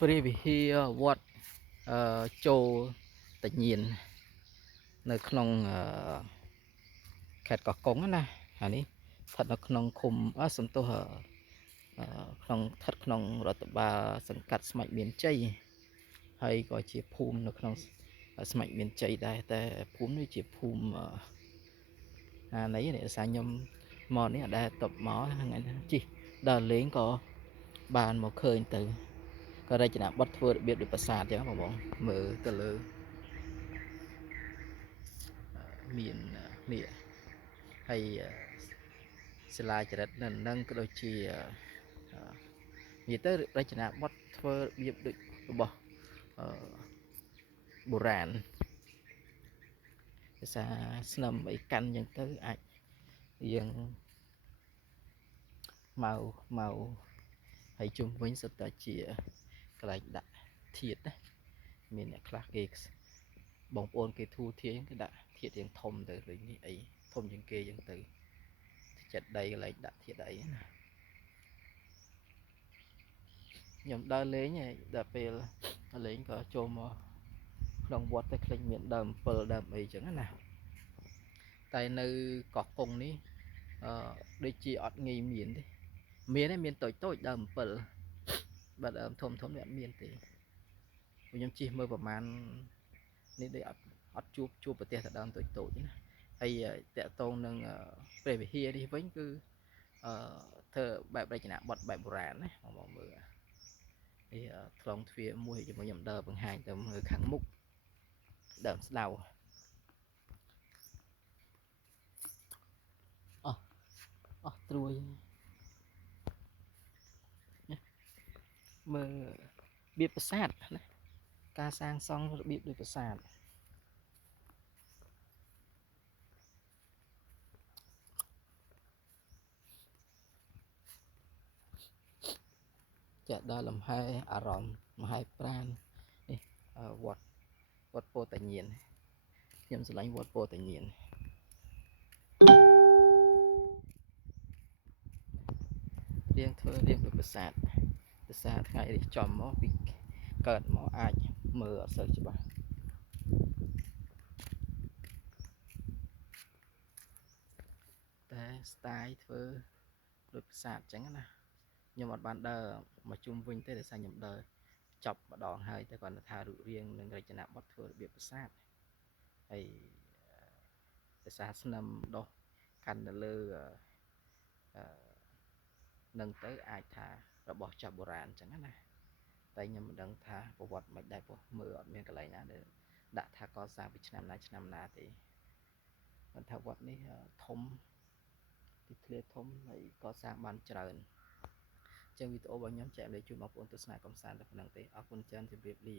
Pri vì hi vọt châu tự nhiên nơiក្នុងខេត្តកោះកុងណាអានេះស្ថិតនៅក្នុងឃុំសំទោសក្នុងស្ថិតក្នុងរដ្ឋបាលសង្កាត់ស្មាច់មានជ័យហើយក៏ជាភូមិនៅក្នុងស្មាច់មានជ័យដែរតែភូមិនេះជាភូមិអានេះសារខ្ញុំមកនេះអត់ដែលតបមកថ្ងៃនេះជីដល់លេងក៏បានមកឃើញទៅក៏រចនាបថធ្វើរបៀបដូចប្រាសាទអញ្ចឹងបងមើលទៅលើមាននេះហើយសិលាចារឹកនៅនឹងក៏ដូចជានិយាយទៅរចនាបថធ្វើរបៀបដូចរបស់បុរាណភាសាស្នឹមអីកាន់អញ្ចឹងទៅអាចយើងមកហើយជុំវិញសុទ្ធតែជាកន្លែងដាក់ធាតុណាមានអ្នកខ្លះគេបងប្អូនគេធូរធាងគេដាក់ធាតុរៀងធំទៅដូចនេះអីធំជាងគេអញ្ចឹងទៅចិត្តដីកន្លែងដាក់ធាតុអីណាខ្ញុំដើរលេងដល់ពេលលេងក៏ចូលមកក្នុងវត្តទៅឃើញមានដើមអំពិលដើមអីចឹងណាតែនៅកោះកុងនេះដូចជាអត់ងាយមានទេមានតូចដើមអំពិលបើដើមធំនេះអត់មានទេខ្ញុំជិះមើលប្រហែលនេះដូចអត់ជួបប្រទេសតែដើមតូចណាហើយតកតងនឹងព្រះវិហារនេះវិញគឺធ្វើបែបរចនាបថបែបបុរាណណាបងមើលនេះថ្លងទ្វារមួយជាមួយខ្ញុំដើរបង្ហាញទៅមើលខាងមុខដើមស្ដៅអស់ត្រួយមើលរបៀបប្រាសាទណាការសាងសង់របៀបដូចប្រាសាទចាក់ដល់លំហែអារម្មណ៍លំហែប្រាណនេះវត្តពោធិញ្ញាណខ្ញុំស្រឡាញ់វត្តពោធិញ្ញាណរៀងដូចប្រាសាទថ្ងៃនេះចំមកពីកើតមកអាចមើលអត់សូវច្បាស់តែស្ទាយធ្វើដូចប្រាសាទអញ្ចឹងណាខ្ញុំអត់បានដើរមកជុំវិញទេដោយសារខ្ញុំដើរចប់ម្ដងហើយតែគាត់ថារូបរាងនិងរចនាបថធ្វើរបៀបប្រាសាទហើយភាសាស្នឹមដោះកាន់នៅលើនឹងទៅអាចថារបស់ចាស់បុរាណអញ្ចឹងណាតែខ្ញុំមិនដឹងថាប្រវត្តិមិនដែរព្រោះមើលអត់មានកន្លែងណាដែលដាក់ថាកសាងពីឆ្នាំណាទេគាត់ថាវត្តនេះធំទីធ្លាធំហើយកសាងបានច្រើនចឹងវីដេអូរបស់ខ្ញុំចែកលេខជូនបងប្អូនទស្សនាកំសាន្តតែប៉ុណ្្នឹងទេអរគុណច្រើនជម្រាបលា